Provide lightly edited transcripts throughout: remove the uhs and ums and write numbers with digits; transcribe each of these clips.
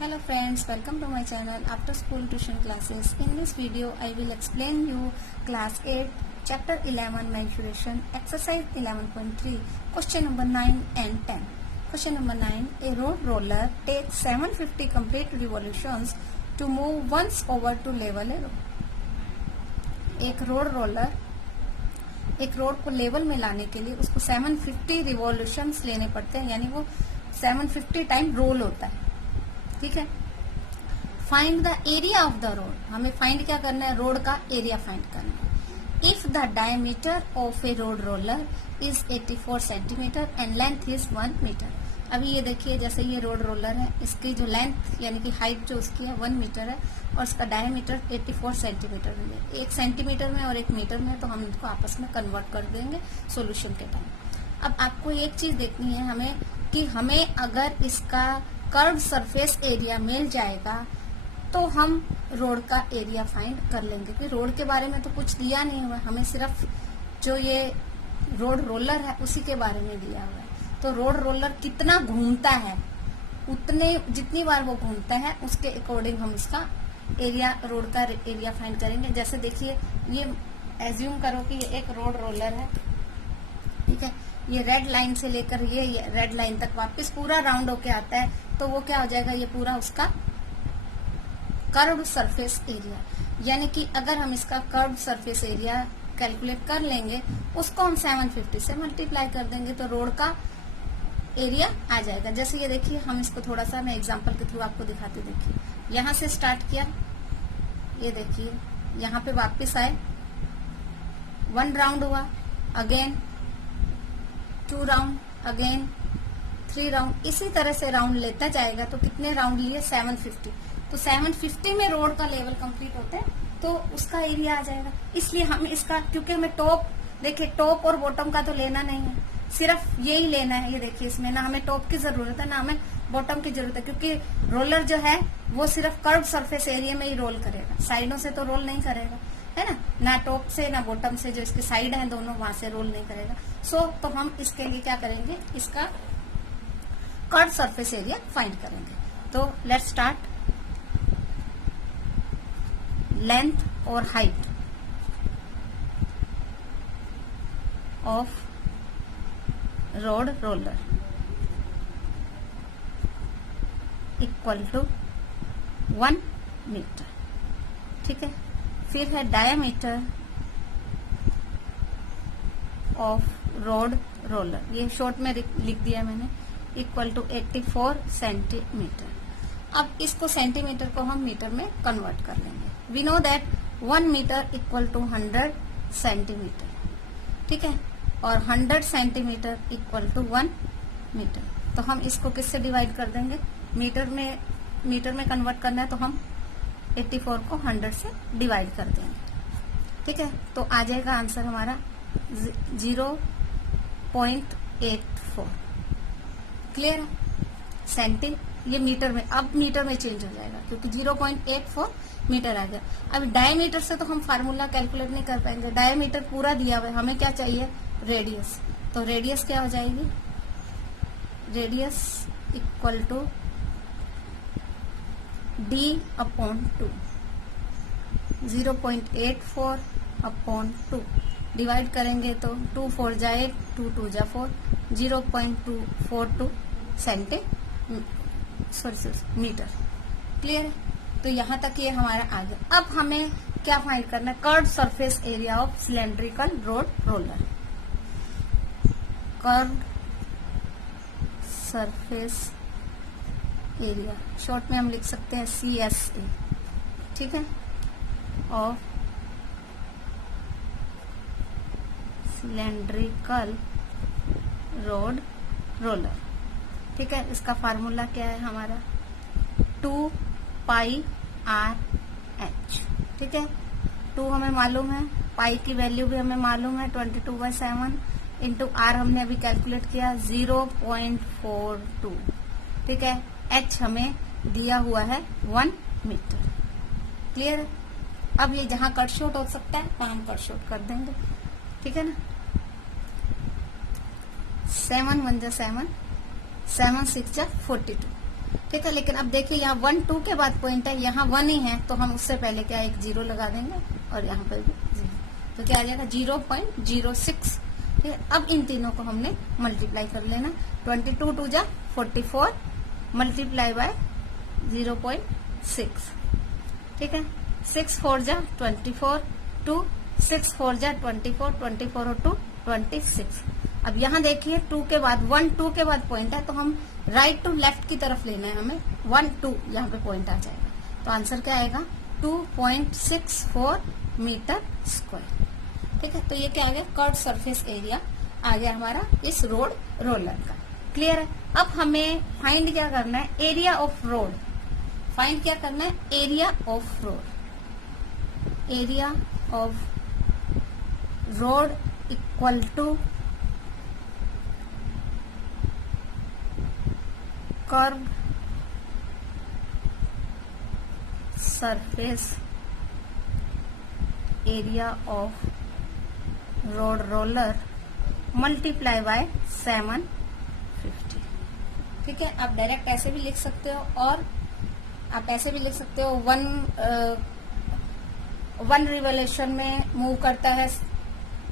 Hello friends, welcome to my channel After School Tuition Classes. In this video, I will explain you Class 8, Chapter 11 Mensuration, Exercise 11.3, Question number 9 and 10. Question number 9, a road roller takes 750 complete revolutions to move once over to level a road. एक road roller एक road को level में लाने के लिए उसको 750 revolutions लेने पड़ते हैं, यानी वो 750 टाइम रोल होता है. ठीक है. Find the area of the road. हमें फाइंड क्या करना है? रोड का एरिया फाइंड करना है. If the diameter of a road roller is 84 centimetre and length is 1 metre. अभी ये देखिए, जैसे ये रोड रोलर है, इसकी जो लेंथ यानी कि हाइट जो उसकी है 1 मीटर है और इसका डायमीटर 84 सेंटीमीटर में है. 1 सेंटीमीटर में और 1 मीटर में, तो हम इनको आपस में कन्वर्ट कर देंगे सोल्यूशन के टाइम. अब आपको एक चीज देखनी है हमें कि हमें अगर इसका कर्व सरफेस एरिया मिल जाएगा तो हम रोड का एरिया फाइंड कर लेंगे. कि रोड के बारे में तो कुछ दिया नहीं हुआ, हमें सिर्फ जो ये रोड रोलर है उसी के बारे में दिया हुआ है. तो रोड रोलर कितना घूमता है, उतने जितनी बार वो घूमता है उसके अकॉर्डिंग हम इसका एरिया, रोड का एरिया फाइंड करेंगे. जैसे देखिए, ये एज्यूम करो कि ये एक रोड रोलर है. ठीक है. ये रेड लाइन से लेकर ये रेड लाइन तक वापस पूरा राउंड होके आता है, तो वो क्या हो जाएगा? ये पूरा उसका कर्व्ड सरफेस एरिया. यानी कि अगर हम इसका कर्व्ड सरफेस एरिया कैलकुलेट कर लेंगे, उसको हम 750 से मल्टीप्लाई कर देंगे तो रोड का एरिया आ जाएगा. जैसे ये देखिए, हम इसको थोड़ा सा मैं एग्जांपल के थ्रू आपको दिखाते. देखिए, यहाँ से स्टार्ट किया, ये देखिए यहाँ पे वापस आए, 1 राउंड हुआ, अगेन 2 राउंड, अगेन 3 राउंड, इसी तरह से राउंड लेता जाएगा. तो कितने राउंड लिए? 750. तो 750 में रोड का लेवल कंप्लीट होता है तो उसका एरिया आ जाएगा. इसलिए हम इसका, क्योंकि हमें टॉप, देखिए टॉप और बॉटम का तो लेना नहीं है, सिर्फ यही लेना है. ये देखिए, इसमें ना हमें टॉप की जरूरत है ना हमें बॉटम की जरूरत है, क्योंकि रोलर जो है वो सिर्फ कर्व सरफेस एरिया में ही रोल करेगा, साइडों से तो रोल नहीं करेगा, है ना टॉप से ना बॉटम से, जो इसके साइड है दोनों, वहां से रोल नहीं करेगा. तो हम इसके लिए क्या करेंगे? इसका कर्व सरफेस एरिया फाइंड करेंगे. तो लेट्स स्टार्ट. लेंथ और height of road roller equal to 1 metre. ठीक है. फिर है डायमीटर ऑफ रोड रोलर, ये शॉर्ट में लिख दिया मैंने, इक्वल टू 84 सेंटीमीटर. अब इसको सेंटीमीटर को हम मीटर में कन्वर्ट कर लेंगे. We know that 1 metre equal to 100 centimetre. ठीक है. और 100 सेंटीमीटर इक्वल टू 1 मीटर. तो हम इसको किससे डिवाइड कर देंगे? मीटर में कन्वर्ट करना है तो हम 84 को 100 से डिवाइड कर देंगे. ठीक है. तो आ जाएगा आंसर हमारा 0.84. क्लियर है? सेंटी, ये मीटर में, अब मीटर में चेंज हो जाएगा क्योंकि 0.84 मीटर आ गया. अब डायमीटर से तो हम फार्मूला कैलकुलेट नहीं कर पाएंगे, डायमीटर पूरा दिया हुआ है, हमें क्या चाहिए? रेडियस. तो रेडियस क्या हो जाएगी? Radius equal to D/2. 0.84 upon 2 divide करेंगे तो 2 4 जा 8, 2 2 जा 4, 0.242 मीटर. क्लियर है? तो यहाँ तक ये हमारा आ गया. अब हमें क्या फाइंड करना है? Curved surface area of cylindrical road roller. Curved surface area, short में हम लिख सकते हैं CSA. ठीक है. Of cylindrical road roller. ठीक है. इसका फार्मूला क्या है हमारा? 2πRH. ठीक है. 2 हमें मालूम है, पाई की वैल्यू भी हमें मालूम है, 22/7 इंटू R हमने अभी कैलकुलेट किया 0.42. ठीक है. H हमें दिया हुआ है 1 मीटर. क्लियर है? अब ये जहां कट शॉर्ट हो सकता है वहां हम कट शॉर्ट कर देंगे. ठीक है ना. 7 1 जा 7, 7 6 जा 42. ठीक है। लेकिन अब देखिए यहाँ 1 2 के बाद पॉइंट है, यहाँ 1 ही है, तो हम उससे पहले क्या एक 0 लगा देंगे और यहाँ पर भी 0, तो क्या आ जाएगा 0.06। ठीक है। अब इन तीनों को हमने मल्टीप्लाई कर लेना। 22 2 जा 44 मल्टीप्लाई बाय 0.6। ठीक है। 6 4 जा 24 2 6 4 जा 24 24 और 2 26। अब यहाँ देखिए 2 के बाद 1 2 के बाद पॉइंट है, तो हम राइट टू लेफ्ट की तरफ लेना है हमें। 1 2 यहाँ पे पॉइंट आ जाएगा, तो आंसर क्या आएगा 2.64 मीटर स्क्वायर। ठीक है। तो ये क्या आ गया, कर्व सरफेस एरिया आ गया हमारा इस रोड रोलर का। क्लियर है। अब हमें फाइंड क्या करना है, एरिया ऑफ रोड। फाइंड क्या करना है, area of road. Area of road equal to curve surface area of road roller multiply by 750। ठीक है। आप डायरेक्ट ऐसे भी लिख सकते हो और आप ऐसे भी लिख सकते हो। वन रिवोल्यूशन में मूव करता है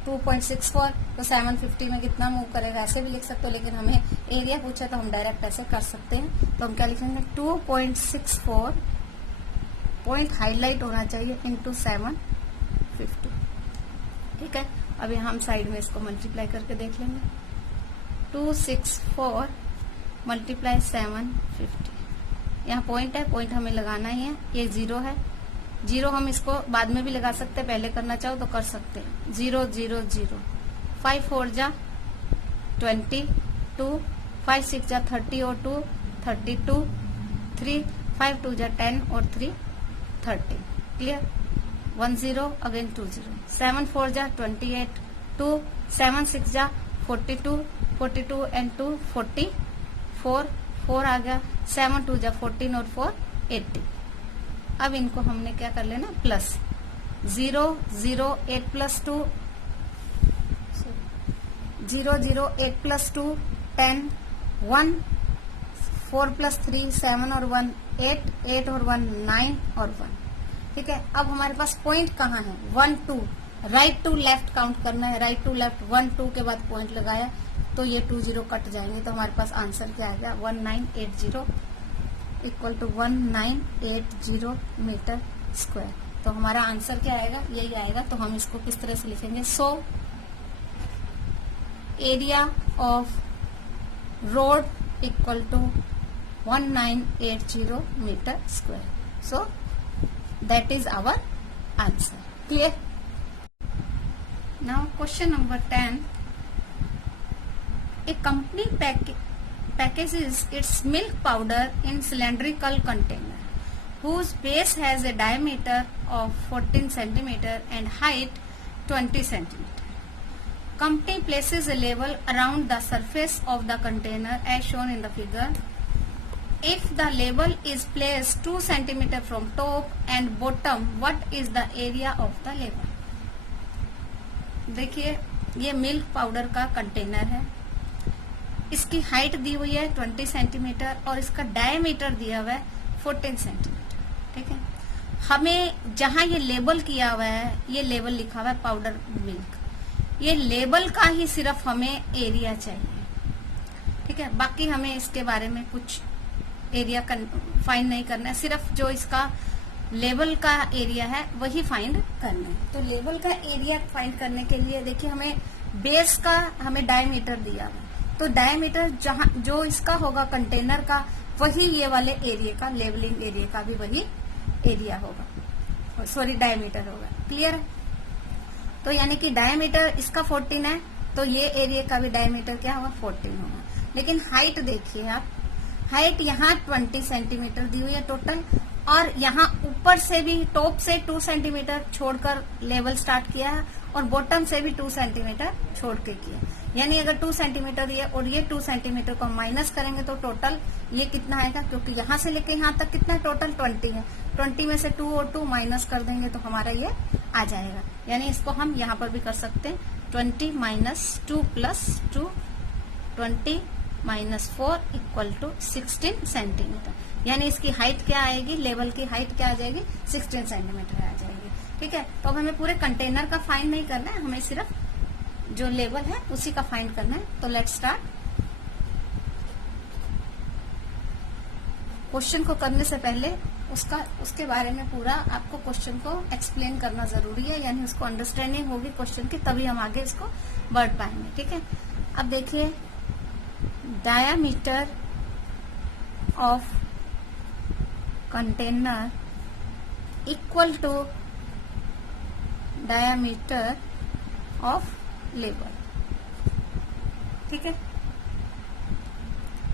2.64, तो 750 में कितना मूव करेगा, ऐसे भी लिख सकते हो। लेकिन हमें एरिया पूछा तो हम डायरेक्ट ऐसे कर सकते हैं। तो हम क्या लिखेंगे 2.64 पॉइंट हाईलाइट होना चाहिए इंटू 750। ठीक है। अब यहाँ हम साइड में इसको मल्टीप्लाई करके देख लेंगे। 264 मल्टीप्लाई 750। यहाँ पॉइंट है, पॉइंट हमें लगाना ही है। ये 0 है, 0 हम इसको बाद में भी लगा सकते हैं, पहले करना चाहो तो कर सकते हैं। 0 0 0 5 4 जा 22 5 6 जा 30 और 2 32 3 5 2 जा 10 और 3 30। क्लियर। 1 0 अगेन 2 0 7 4 जा 28 2 7 6 जा 42 42 एंड 2 44 4 आ गया। 7 2 जा 14 और 4 80। अब इनको हमने क्या कर लेना, प्लस 0 0 8 प्लस 2 0 0 8 प्लस 2 10 1 4 प्लस 3 7 और 1 8 8 और 1 9 और 1। ठीक है। अब हमारे पास पॉइंट कहाँ है, 1 2 राइट टू लेफ्ट काउंट करना है। राइट टू लेफ्ट 1 2 के बाद पॉइंट लगाया तो ये 2 0 कट जाएंगे, तो हमारे पास आंसर क्या आ गया 1980 इक्वल टू 1980 मीटर स्क्वायर। तो हमारा आंसर क्या आएगा, यही आएगा। तो हम इसको किस तरह से लिखेंगे, so area of road equal to 1980 metre square. So that is our answer. Clear. Now question number 10। A company packages its milk powder in cylindrical container whose base has a diameter of 14 cm and height 20 cm. Company places a label around the surface of the container as shown in the figure. If the label is placed 2 cm from top and bottom, what is the area of the label? देखिए ये milk powder का container है, इसकी height दी हुई है 20 centimetre और इसका diameter दिया हुआ है 14 सेंटीमीटर। ठीक है। हमें जहां ये लेबल किया हुआ है, ये लेबल लिखा हुआ है पाउडर मिल्क, ये लेबल का ही सिर्फ हमें एरिया चाहिए। ठीक है। बाकी हमें इसके बारे में कुछ एरिया फाइंड नहीं करना है, सिर्फ जो इसका लेबल का एरिया है वही फाइंड करना है। तो लेबल का एरिया फाइंड करने के लिए देखिए हमें बेस का हमें डायमीटर दिया हुआ है, तो डायमीटर जहां जो इसका होगा कंटेनर का वही ये वाले एरिया का, लेवलिंग एरिया का भी वही एरिया होगा, सॉरी डायमीटर होगा। क्लियर है। तो यानी कि डायमीटर इसका 14 है, तो ये एरिया का भी डायमीटर क्या होगा 14 होगा। लेकिन हाइट देखिए आप, हाइट यहाँ 20 सेंटीमीटर दी हुई है टोटल, और यहाँ ऊपर से भी टॉप से 2 सेंटीमीटर छोड़कर लेवल स्टार्ट किया है और बॉटम से भी 2 सेंटीमीटर छोड़ के किया। यानी अगर 2 सेंटीमीटर दिए और ये 2 सेंटीमीटर को माइनस करेंगे तो टोटल ये कितना आएगा, क्योंकि यहाँ से लेके यहाँ तक कितना टोटल 20 है, 20 में से 2 और 2 माइनस कर देंगे तो हमारा ये आ जाएगा। यानी इसको हम यहाँ पर भी कर सकते हैं 20 - 2 + 2 20 -4 इक्वल टू 16 सेंटीमीटर। यानी इसकी हाइट क्या आएगी, लेवल की हाइट क्या आ जाएगी, 16 सेंटीमीटर आ जाएगी। ठीक है, तो अब हमें पूरे कंटेनर का फाइंड नहीं करना है, हमें सिर्फ जो लेवल है उसी का फाइंड करना है। तो लेट्स स्टार्ट। क्वेश्चन को करने से पहले उसके बारे में पूरा आपको क्वेश्चन को एक्सप्लेन करना जरूरी है, यानी उसको अंडरस्टैंडिंग होगी क्वेश्चन की, तभी हम आगे इसको बढ़ पाएंगे। ठीक है, अब देखिए diameter of container equal to diameter of level. ठीक है,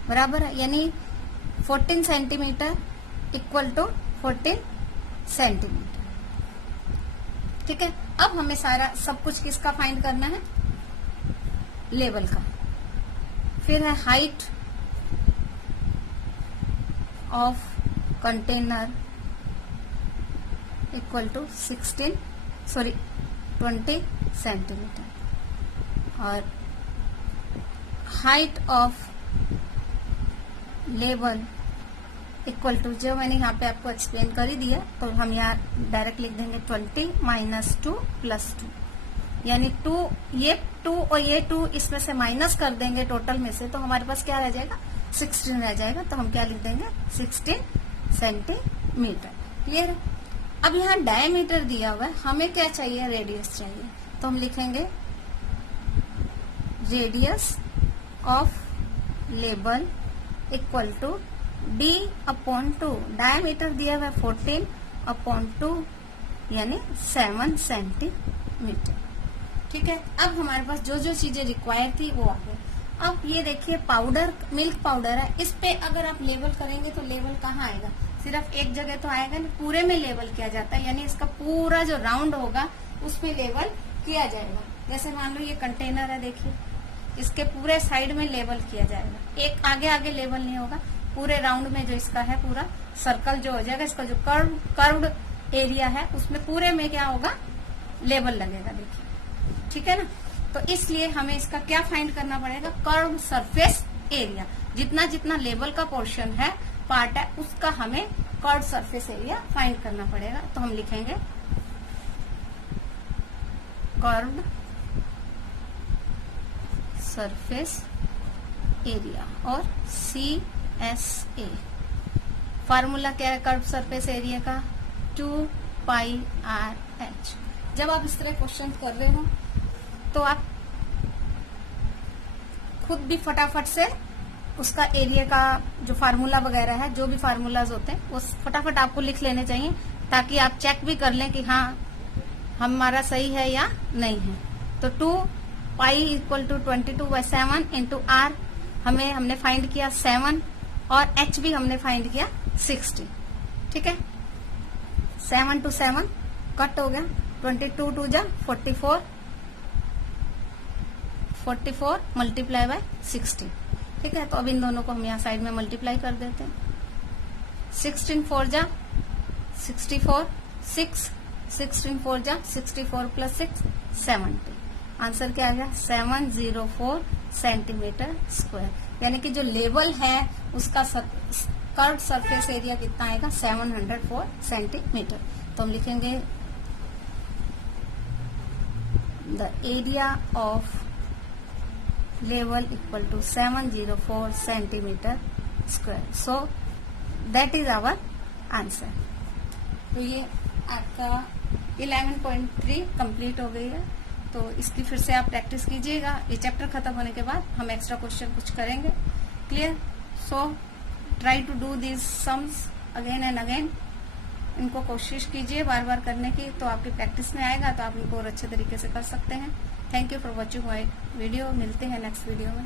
बराबर है, यानी 14 सेंटीमीटर इक्वल टू 14 सेंटीमीटर। ठीक है, अब हमें सारा सब कुछ किसका फाइंड करना है, लेवल का। फिर है height of container equal to 20 centimetre, और height of level equal to, जो मैंने यहाँ पे आपको एक्सप्लेन कर ही दिया, तो हम यहाँ डायरेक्ट लिख देंगे 20 - 2 + 2, यानी 2, ये 2 और ये 2 इसमें से माइनस कर देंगे टोटल में से, तो हमारे पास क्या रह जाएगा, 16 रह जाएगा। तो हम क्या लिख देंगे, 16 सेंटीमीटर। क्लियर है। अब यहाँ डायमीटर दिया हुआ है, हमें क्या चाहिए, रेडियस चाहिए, तो हम लिखेंगे radius of level equal to D/2। Diameter दिया हुआ है 14/2 यानी 7 सेंटीमीटर। ठीक है, अब हमारे पास जो जो चीजें रिक्वायर थी वो आ गई। अब ये देखिए पाउडर, मिल्क पाउडर है, इस पे अगर आप लेवल करेंगे तो लेवल कहाँ आएगा, सिर्फ एक जगह तो आएगा नहीं, पूरे में लेवल किया जाता है, यानी इसका पूरा जो राउंड होगा उसमें लेवल किया जाएगा। जैसे मान लो ये कंटेनर है, देखिए इसके पूरे साइड में लेवल किया जाएगा, एक आगे आगे लेवल नहीं होगा, पूरे राउंड में जो इसका है पूरा सर्कल जो हो जाएगा, इसका जो कर्व्ड एरिया है उसमें पूरे में क्या होगा, लेवल लगेगा। देखिए, ठीक है ना, तो इसलिए हमें इसका क्या फाइंड करना पड़ेगा, कर्व्ड सरफेस एरिया। जितना जितना लेवल का पोर्शन है, पार्ट है, उसका हमें कर्व्ड सरफेस एरिया फाइंड करना पड़ेगा। तो हम लिखेंगे कर्व्ड सरफेस एरिया और CSA। फार्मूला क्या है कर्व सरफेस एरिया का, 2πRH। जब आप इस तरह क्वेश्चन कर रहे हो तो आप खुद भी फटाफट से उसका एरिया का जो फार्मूला वगैरह है, जो भी फार्मूलाज होते हैं वो फटाफट आपको लिख लेने चाहिए, ताकि आप चेक भी कर लें कि हाँ हमारा सही है या नहीं है। तो 2π = 22/7 × R हमने फाइंड किया 7, और H भी हमने फाइंड किया 60। ठीक है, 7 to 7 कट हो गया, 22 2 जा 44, 44 × 60। ठीक है, तो अब इन दोनों को हम यहाँ साइड में मल्टीप्लाई कर देते हैं। 16 4 जा 64, 6 16 4 जा 64 + 6 70। आंसर क्या आ गया, 704 सेंटीमीटर स्क्वायर। यानी कि जो लेवल है उसका कर्व्ड सरफेस एरिया कितना आएगा, 704 सेंटीमीटर। तो हम लिखेंगे the area of level equal to 704 centimetre square. So that is our answer. तो ये आपका 11.3 कंप्लीट हो गई है। तो इसकी फिर से आप प्रैक्टिस कीजिएगा। ये चैप्टर खत्म होने के बाद हम एक्स्ट्रा क्वेश्चन कुछ करेंगे। Clear? So try to do this sums again and again. इनको कोशिश कीजिए बार बार करने की, तो आपकी प्रैक्टिस में आएगा, तो आप इनको और अच्छे तरीके से कर सकते हैं। Thank you for watching my video. मिलते हैं नेक्स्ट वीडियो में।